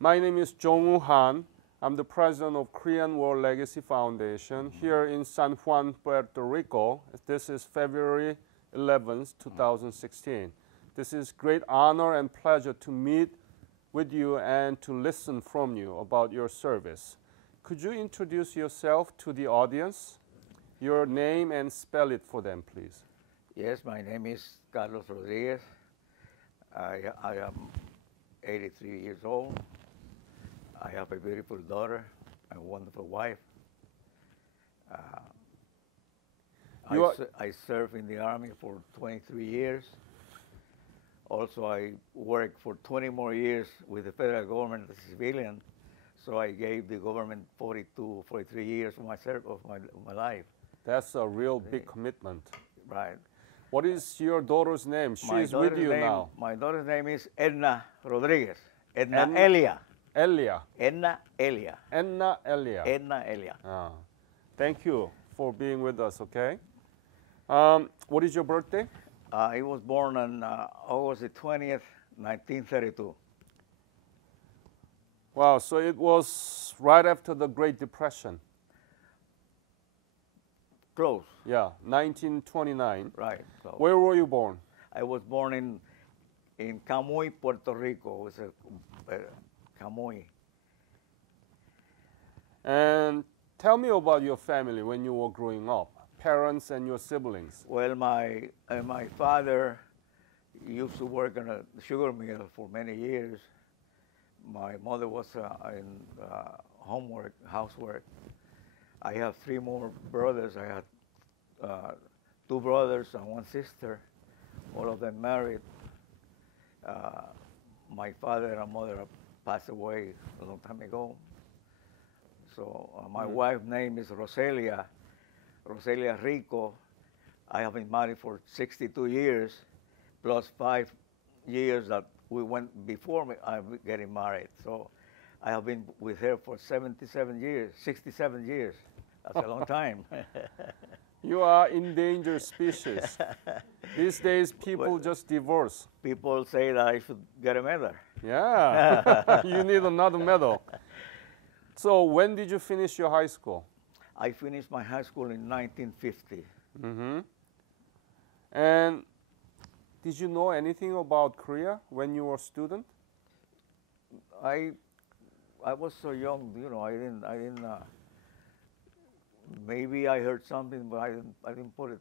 My name is Jong-woo Han. I'm the president of Korean War Legacy Foundation here in San Juan, Puerto Rico. This is February 11th, 2016. This is great honor and pleasure to meet with you and to listen from you about your service. Could you introduce yourself to the audience? Your name and spell it for them, please. Yes, my name is Carlos Rodriguez. I am 83 years old. I have a beautiful daughter, a wonderful wife. I served in the Army for 23 years. Also, I worked for 20 more years with the federal government as a civilian. So I gave the government 43 years of my life. That's a real big commitment. Right. What is your daughter's name? She's with you now. My daughter's name is Edna Rodriguez. Edna Elia. Elia. Edna Elia. Edna Elia. Edna Elia. Thank you for being with us, okay? What is your birthday? I was born on August the 20th, 1932. Wow, so it was right after the Great Depression. Close. Yeah, 1929. Right. Close. Where were you born? I was born in Camuy, Puerto Rico. It was Camuy. And tell me about your family when you were growing up, parents and your siblings. Well, my father used to work in a sugar mill for many years. My mother was in housework. I have three more brothers. I had 2 brothers and 1 sister, all of them married. My father and mother passed away a long time ago. So my wife's name is Roselia Rico. I have been married for 62 years, plus 5 years that we went before I getting married. So I have been with her for 67 years. That's a long time. You are endangered species. These days, people just divorce. People say that I should get a medal. Yeah, you need another medal. So when did you finish your high school? I finished my high school in 1950. Mm-hmm. And did you know anything about Korea when you were a student? I was so young, you know. I didn't. Maybe I heard something, but I didn't put it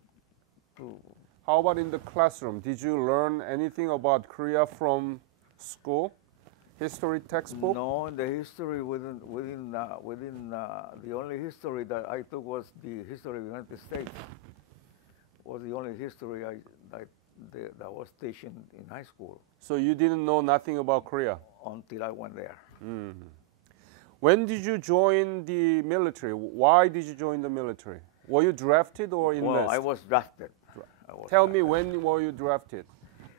to. How about in the classroom? Did you learn anything about Korea from school, history textbook? No, in the history the only history that I took was the history of the United States. Was the only history that was teaching in high school. So you didn't know nothing about Korea? Until I went there. Mm-hmm. When did you join the military? Why did you join the military? Were you drafted or enlisted? Well, I was drafted. Tell me, when were you drafted?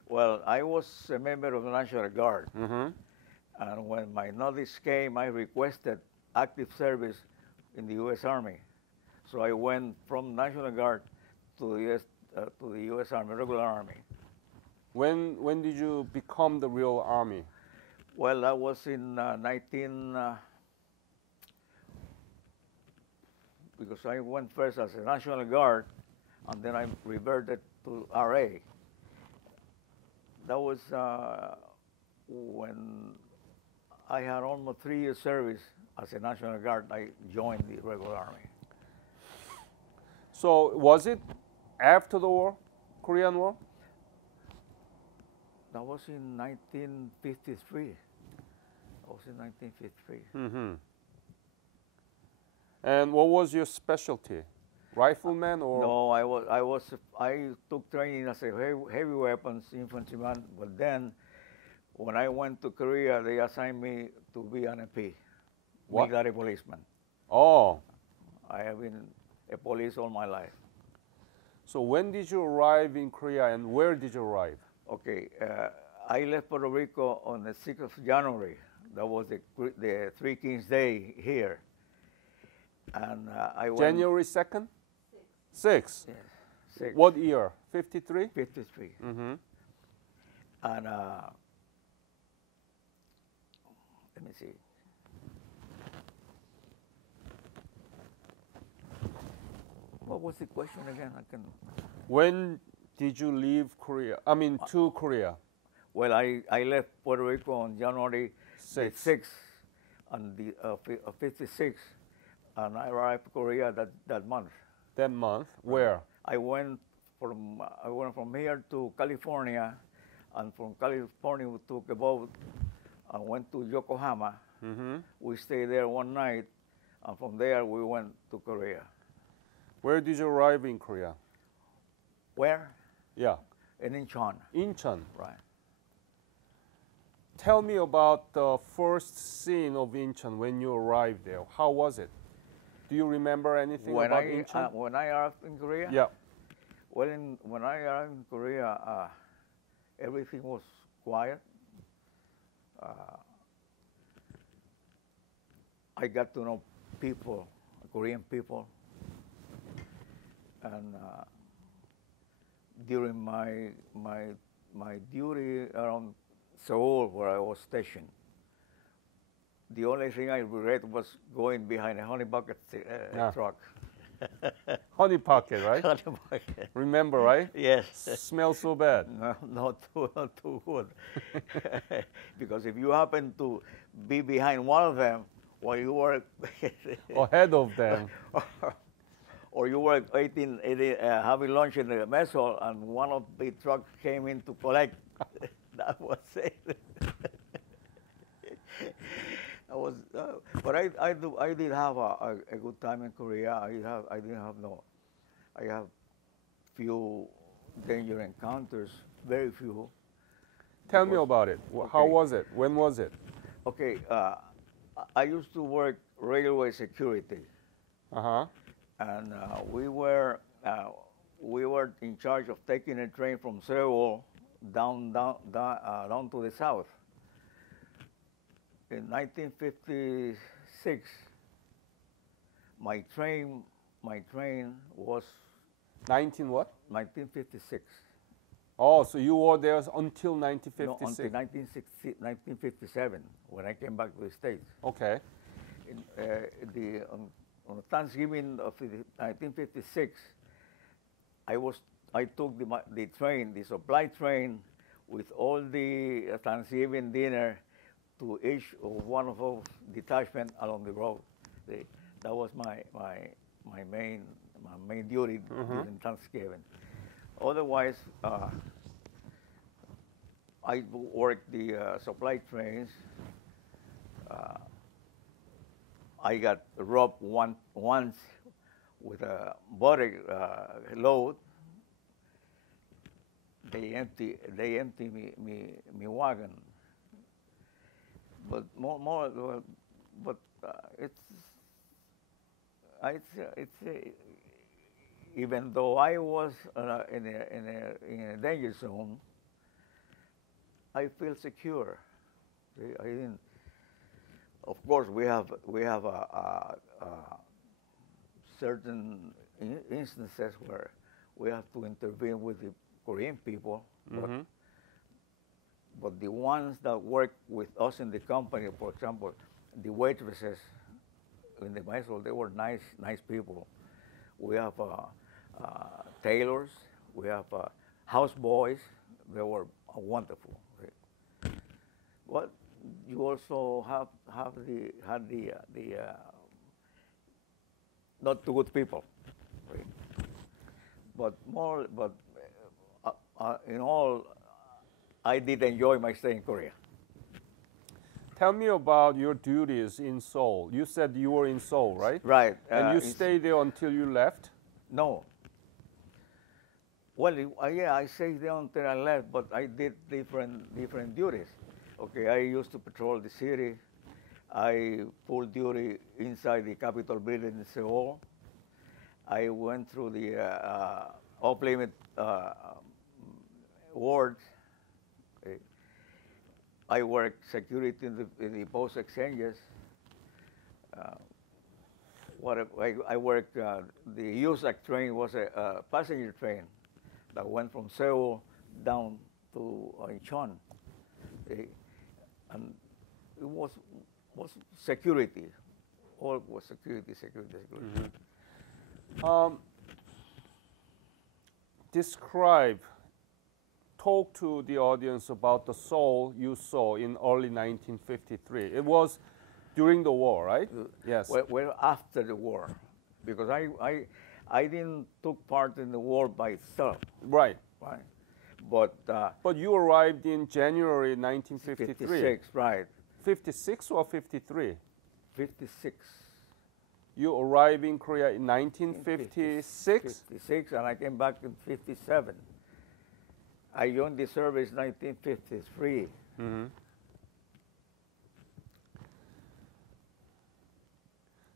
Well, I was a member of the National Guard. Mm-hmm. And when my notice came, I requested active service in the U.S. Army. So I went from National Guard to the U.S. Army, regular Army. When did you become the real Army? Well, that was in because I went first as a National Guard, and then I reverted to RA. That was when I had almost 3 years service as a National Guard. I joined the regular Army. So was it after the war, Korean War? That was in 1953. Mm-hmm. And what was your specialty? Rifleman or? No, I took training as a heavy weapons infantryman, but then when I went to Korea, they assigned me to be an MP, military policeman. Oh. I have been a police all my life. So when did you arrive in Korea and where did you arrive? Okay, I left Puerto Rico on the 6th of January. That was the Three Kings Day here. And I went... January 2nd? 6. Yes, 6. What year? 53? 53. Mm-hmm. And let me see. What was the question again? I can. When did you leave Korea? I mean, to Korea? Well, I left Puerto Rico on January Six. 6th, on the 56, and I arrived Korea that month. That month? Where? I went from here to California, and from California we took a boat and went to Yokohama. Mm-hmm. We stayed there one night, and from there we went to Korea. Where did you arrive in Korea? Where? Yeah. In Incheon. Incheon. Right. Tell me about the first scene of Incheon when you arrived there. How was it? Do you remember anything about Incheon? When I arrived in Korea? Yeah. Well, when I arrived in Korea, everything was quiet. I got to know people, Korean people, and during my duty around Seoul, where I was stationed, the only thing I regret was going behind a honey bucket truck. Honey pocket, right? Honey bucket. Remember, right? Yes. Smells so bad. No, not too good. Because if you happen to be behind one of them while you were Ahead of them. or you were having lunch in the mess hall, and one of the trucks came in to collect. That was it. But I did have a good time in Korea. I have few danger encounters, very few. Tell me about it. How was it? When was it? Okay, I used to work railway security. Uh-huh. And we were in charge of taking a train from Seoul down to the south. In 1956, my train was 19 what? 1956. Oh, so you were there until No, 1956. until 1957 when I came back to the States. Okay. On Thanksgiving of 1956, I took the train, the supply train, with all the Thanksgiving dinner to each one of those detachments along the road. That was my main duty during Thanksgiving. Otherwise, I worked the supply trains. I got robbed once with a butter load. They empty me wagon. But it's even though I was in a danger zone, I feel secure. I didn't. Of course, we have certain instances where we have to intervene with the Korean people, but the ones that work with us in the company, for example, the waitresses in the mess hall, they were nice people. We have tailors, we have houseboys. They were wonderful. But you also had the not too good people, right? But in all, I did enjoy my stay in Korea. Tell me about your duties in Seoul. You said you were in Seoul, right? Right. And you stayed there until you left? No. Well, yeah, I stayed there until I left, but I did different duties. Okay, I used to patrol the city. I full duty inside the Capitol building in Seoul. I went through the off-limit wards. Okay. I worked security in the post exchanges. I worked, the USAC train was a passenger train that went from Seoul down to Incheon. Okay. And it was was security. All was security, security, security. Describe, talk to the audience about the Seoul you saw in early 1953. It was during the war, right? Yes. Well, after the war, because I didn't took part in the war by itself, Right. right? But But you arrived in January 1953. 56, right? 56 or 53? 56. You arrived in Korea in 1956? 56, and I came back in 57. I joined the service 1953.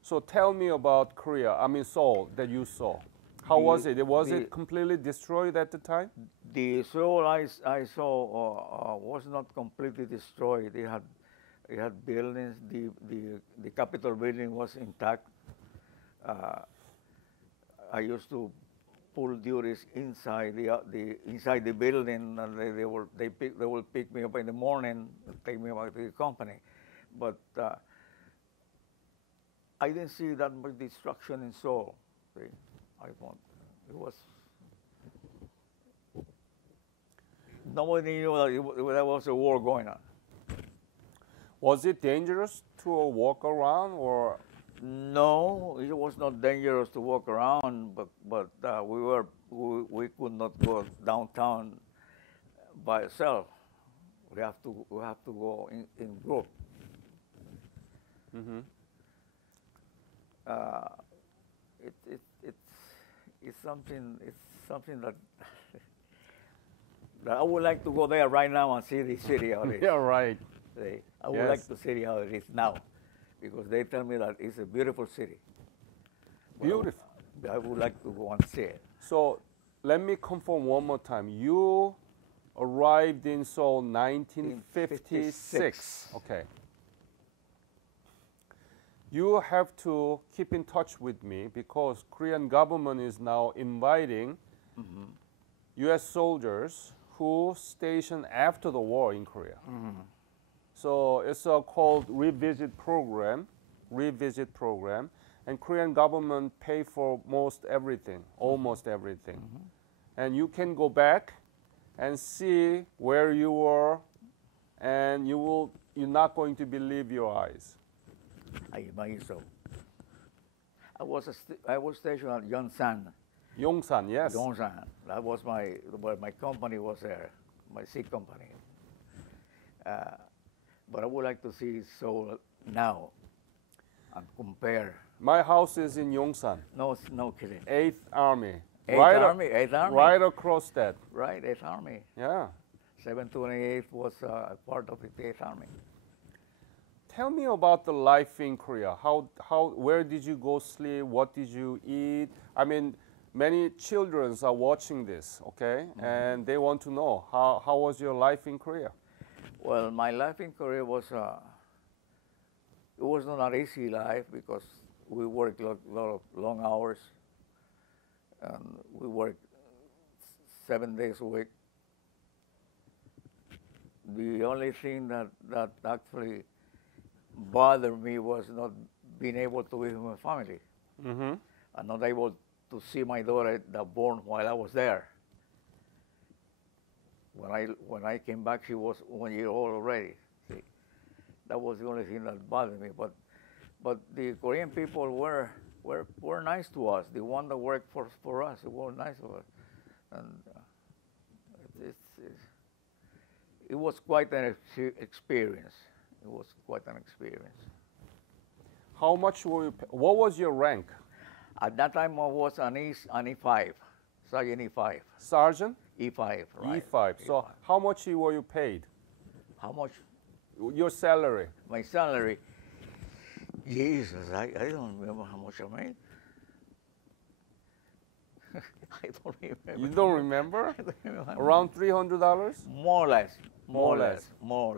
So tell me about Korea, I mean Seoul, that you saw. How was it? Was it completely destroyed at the time? The Seoul I saw was not completely destroyed. It had buildings. The Capitol building was intact. I used to pull duties inside the building, and they will pick me up in the morning, and take me back to the company. But I didn't see that much destruction in Seoul. See, it was. Nobody knew that there was a war going on. Was it dangerous to walk around, or? No, it was not dangerous to walk around, but we could not go downtown by ourselves. We have to go in group. It's something that that I would like to go there right now and see the city how it is. Yeah, right. I would like to see how it is now, because they tell me that it's a beautiful city. Beautiful. I would like to go and see it. So let me confirm one more time. You arrived in Seoul 1956. Okay. You have to keep in touch with me, because Korean government is now inviting U.S. soldiers who stationed after the war in Korea. So it's called revisit program, and Korean government pay for most everything, almost everything. And you can go back and see where you were, and you're not going to believe your eyes. I imagine so. I was stationed at Yongsan. Yongsan, yes. Yongsan. That was where my company was there, my seed company. But I would like to see Seoul now and compare. My house is in Yongsan. No kidding. 8th Army. 8th Army. Right across that. Right, 8th Army. Yeah. 728 was part of the 8th Army. Tell me about the life in Korea. Where did you go sleep? What did you eat? I mean, many children are watching this, okay? And they want to know, how was your life in Korea? Well, my life in Korea was, it was not an easy life, because we worked a lot of long hours, and we worked 7 days a week. The only thing that actually bothered me was not being able to be with my family. And not able to see my daughter that born while I was there. When I came back, she was 1 year old already. See, that was the only thing that bothered me. But the Korean people were nice to us. The one that worked for us, they were nice to us, and it was quite an experience. It was quite an experience. How much were you? What was your rank? At that time, I was an E5, Sergeant E5. Sergeant? E5, right. E5. So how much were you paid? How much? Your salary? My salary? Jesus, I don't remember how much I made. I don't remember. You don't remember? I don't remember. Around $300? More or less. Yes. More or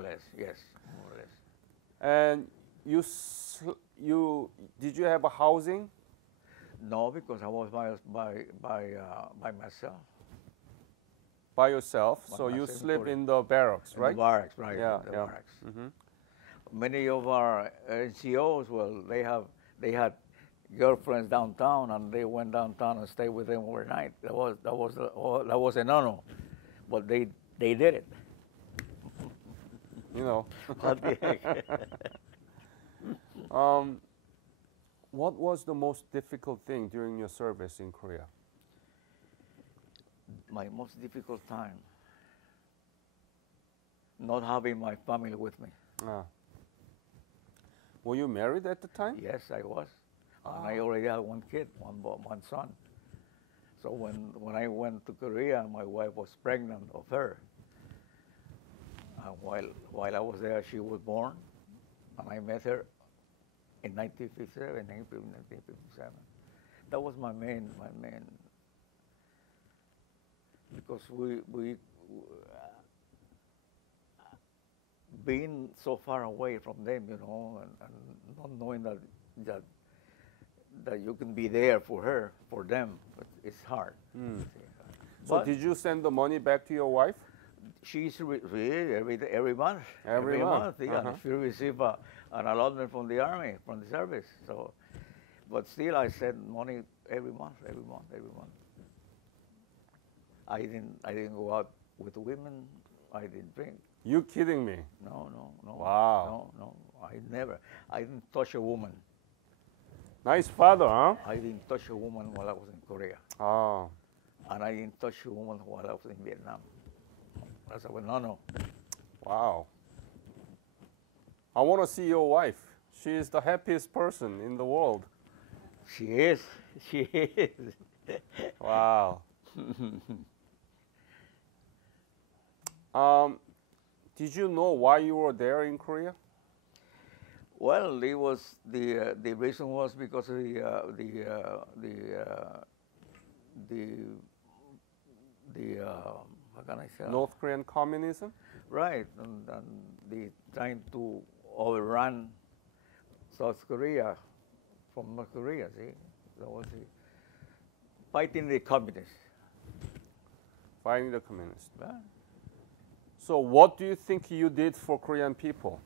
less. And did you have a housing? No, because I was by myself. By yourself? By So you myself, sleep in the barracks, right? In the barracks, right? Yeah, in the yeah. barracks. many of our NCOs, well, they had girlfriends downtown, and they went downtown and stayed with them overnight. That was a no-no, but they did it. You know. What the heck? What was the most difficult thing during your service in Korea? My most difficult time, not having my family with me. Ah. Were you married at the time? Yes, I was. And I already had one kid, one son. So when I went to Korea, my wife was pregnant of her. And while I was there, she was born, and I met her in 1957, April 1957. That was my main, because we being so far away from them, you know, and not knowing that you can be there for her, for them, but it's hard. So But did you send the money back to your wife? she's every month. Every month, Yeah. She receive an allotment from the army, from the service. So, but still, I send money every month. I didn't go out with women. I didn't drink. You kidding me? No. Wow. No. I didn't touch a woman. Nice father, huh? I didn't touch a woman while I was in Korea, Oh, and I didn't touch a woman while I was in Vietnam. I said, well, no. wow. I want to see your wife. She is the happiest person in the world. She is. Wow. Did you know why you were there in Korea? Well, it was the reason was because of how can I say? North Korean communism? Right, and the trying to overrun South Korea from North Korea. See, that was fighting the communists. Fighting the communists. Right? So what do you think you did for Korean people?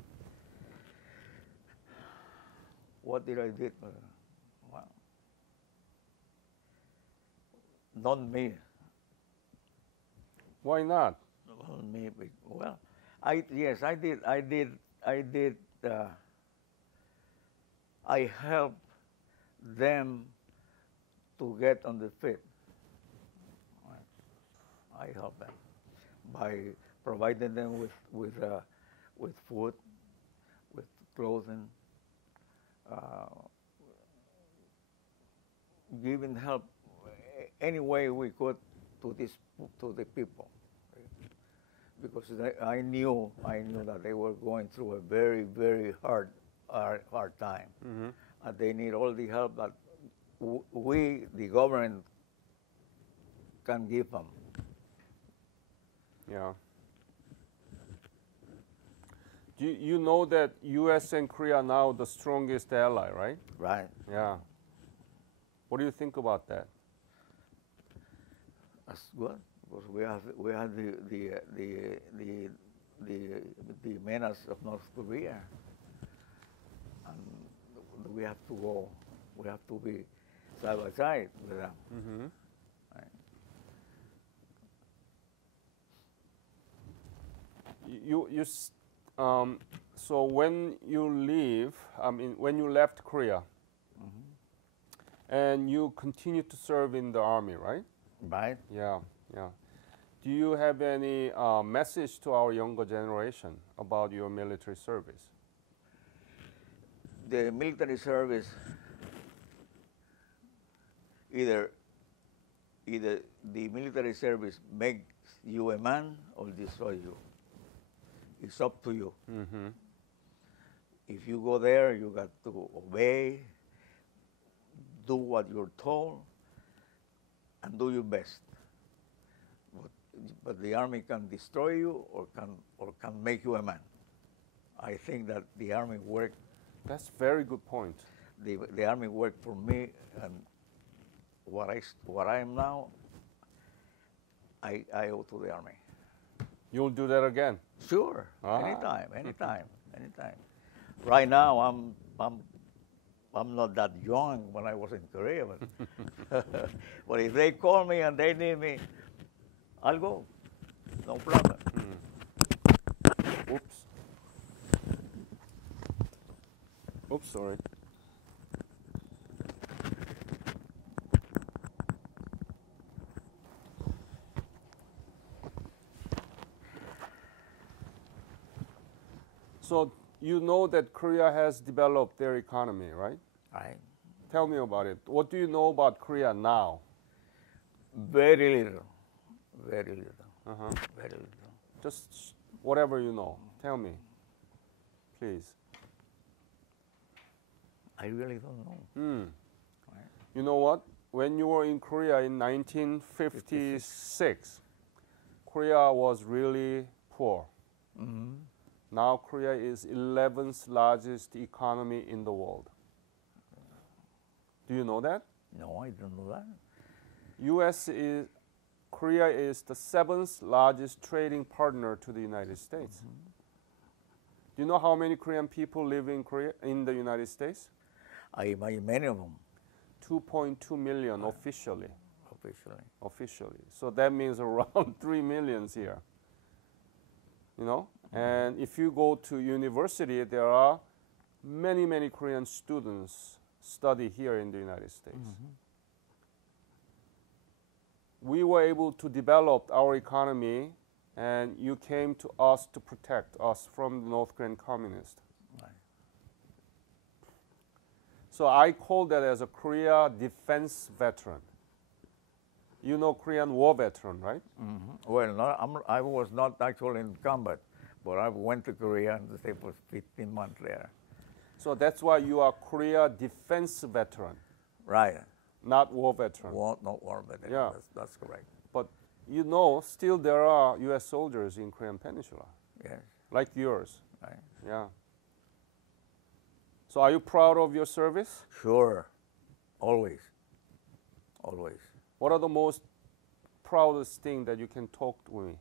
What did I do? Well, not me. Why not? Not me. Well, I did. I helped them to get on the feet. I helped them by providing them with food, with clothing, giving help any way we could to the people, because I knew that they were going through a very, very hard time, and they need all the help that we, the government, can give them. Yeah. You know that U.S. and Korea are now the strongest ally, right? Right. Yeah. What do you think about that? That's good, because we have the menace of North Korea, and we have to go. We have to be side by side with them. Mm-hmm. Right. So when you leave, when you left Korea, and you continue to serve in the army, right? Right. Yeah. Do you have any message to our younger generation about your military service? The military service either the military service makes you a man or destroy you. It's up to you. Mm-hmm. If you go there, you got to obey, do what you're told, and do your best. But the army can destroy you or can make you a man. I think that the army worked. That's a very good point. The army worked for me, and what I am now, I owe to the army. You'll do that again? Sure, Ah. anytime. Right now, I'm not that young when I was in Korea, but but if they call me and they need me, I'll go. No problem. Oops. Oops, sorry. So you know that Korea has developed their economy, right? Right. Tell me about it. What do you know about Korea now? Very little. Very little. Uh-huh. Very little. Just whatever you know. Tell me, please. I really don't know. Right. You know what? When you were in Korea in 1956, Korea was really poor. Mm-hmm. Now Korea is 11th largest economy in the world. Do you know that? No, I don't know that. Korea is the 7th largest trading partner to the United States. Mm-hmm. Do you know how many Korean people live in the United States? I imagine many of them 2.2 million officially. officially. So that means around 3 million here. You know? And if you go to university, there are many, many Korean students study here in the United States. We were able to develop our economy, and you came to us to protect us from the North Korean communists. Right. So I call that as a Korea defense veteran. You know Korean war veteran, right? Mm-hmm. Well, I was not actually in combat, but I went to Korea and stayed for 15 months there. So that's why you are Korea defense veteran, Right. not war veteran. Not war veteran. Yeah. That's correct. But you know, still there are U.S. soldiers in Korean Peninsula, Yes. like yours. Right. Yeah. So are you proud of your service? Sure. Always. Always. What are the most proudest thing that you can talk to me?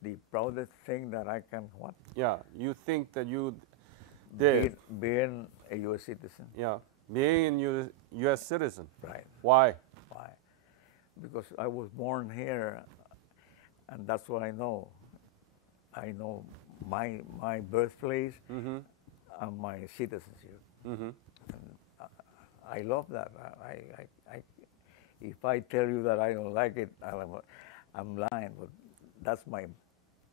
The proudest thing that I can what? Yeah, you think that you did. Being a U.S. citizen. Yeah, being a U.S. citizen. Right. Why? Why? Because I was born here, and that's what I know. I know my birthplace and my citizenship. Mm-hmm. And I love that. If I tell you that I don't like it, I'm lying. But that's my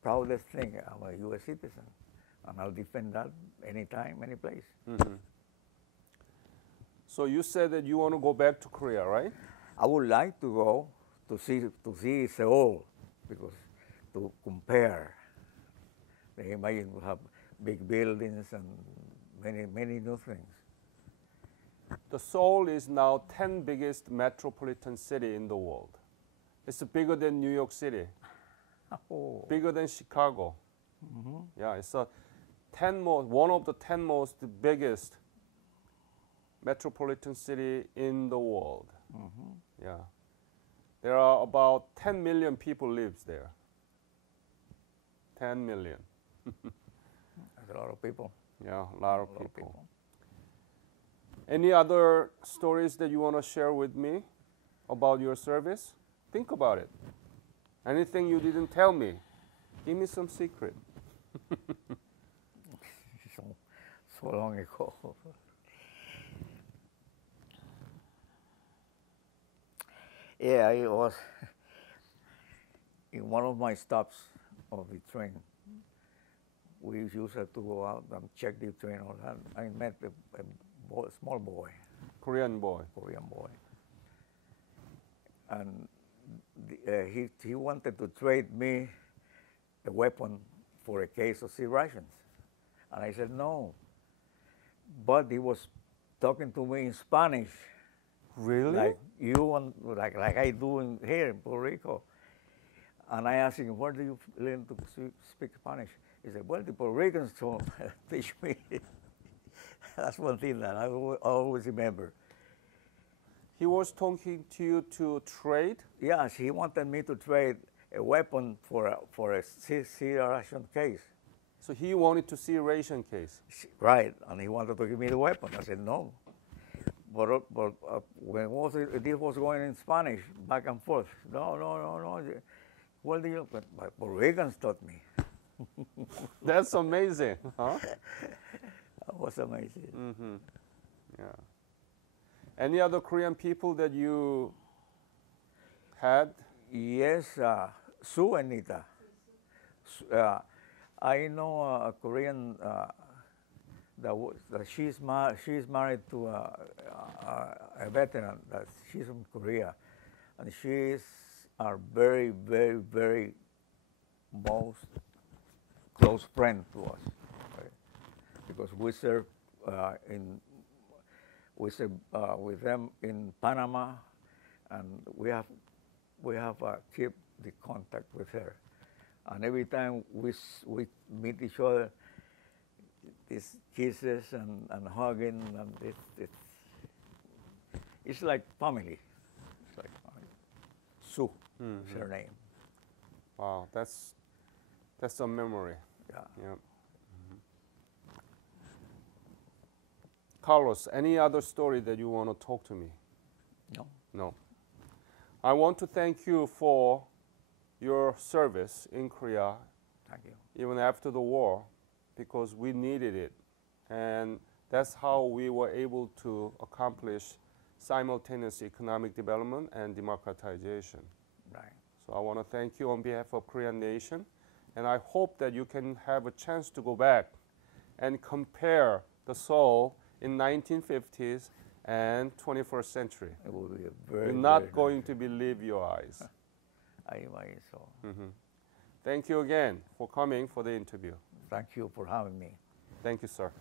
proudest thing. I'm a U.S. citizen, and I'll defend that anytime, any place. Mm-hmm. So you said that you want to go back to Korea, right? I would like to go to see Seoul, because to compare. They imagine to have big buildings and many new things. The Seoul is now 10th biggest metropolitan city in the world. It's bigger than New York City, bigger than Chicago. Mm-hmm. Yeah, it's one of the 10 most biggest metropolitan city in the world. Mm-hmm. Yeah, there are about 10 million people lives there. 10 million. That's a lot of people. Yeah, a lot of people. Any other stories that you want to share with me about your service? Think about it. Anything you didn't tell me, give me some secret. so long ago. Yeah, I was in one of my stops of the train. We used to go out and check the train. All that. I met a small boy, Korean boy. And he wanted to trade me a weapon for a case of sea rations, and I said no. But he was talking to me in Spanish. Really? Like you and like I do here in Puerto Rico. And I asked him, where do you learn to speak Spanish? He said, well, the Puerto Ricans don't teach me. That's one thing that I always remember. He was talking to you to trade? Yes, he wanted me to trade a weapon for a C-ration case. So he wanted to see ration case. Right, and he wanted to give me the weapon. I said no. But when this was going in Spanish, back and forth, no. Well, but Puerto Ricans taught me. That's amazing, huh? That was amazing. Mm-hmm. Yeah. Any other Korean people that you had? Yes, Sue and Nita. I know a Korean that she's married to a veteran. That she's from Korea, and she's our very, very, very most close friend to us, right? Because we serve with them in Panama, and we have keep the contact with her. And every time we meet each other, it's kisses and hugging, and it's like family. It's like family. Sue is her name. Wow, that's a memory. Yeah. Yeah. Mm-hmm. Carlos, any other story that you want to talk to me? No. No. I want to thank you for your service in Korea, Thank you. even after the war, because we needed it. And that's how we were able to accomplish simultaneous economic development and democratization. Right. So I want to thank you on behalf of Korean nation. And I hope that you can have a chance to go back and compare the Seoul in 1950s and 21st century. It will be a very, You're not very going nice. to believe your eyes. I imagine so. Mm-hmm. Thank you again for coming for the interview. Thank you for having me. Thank you, sir.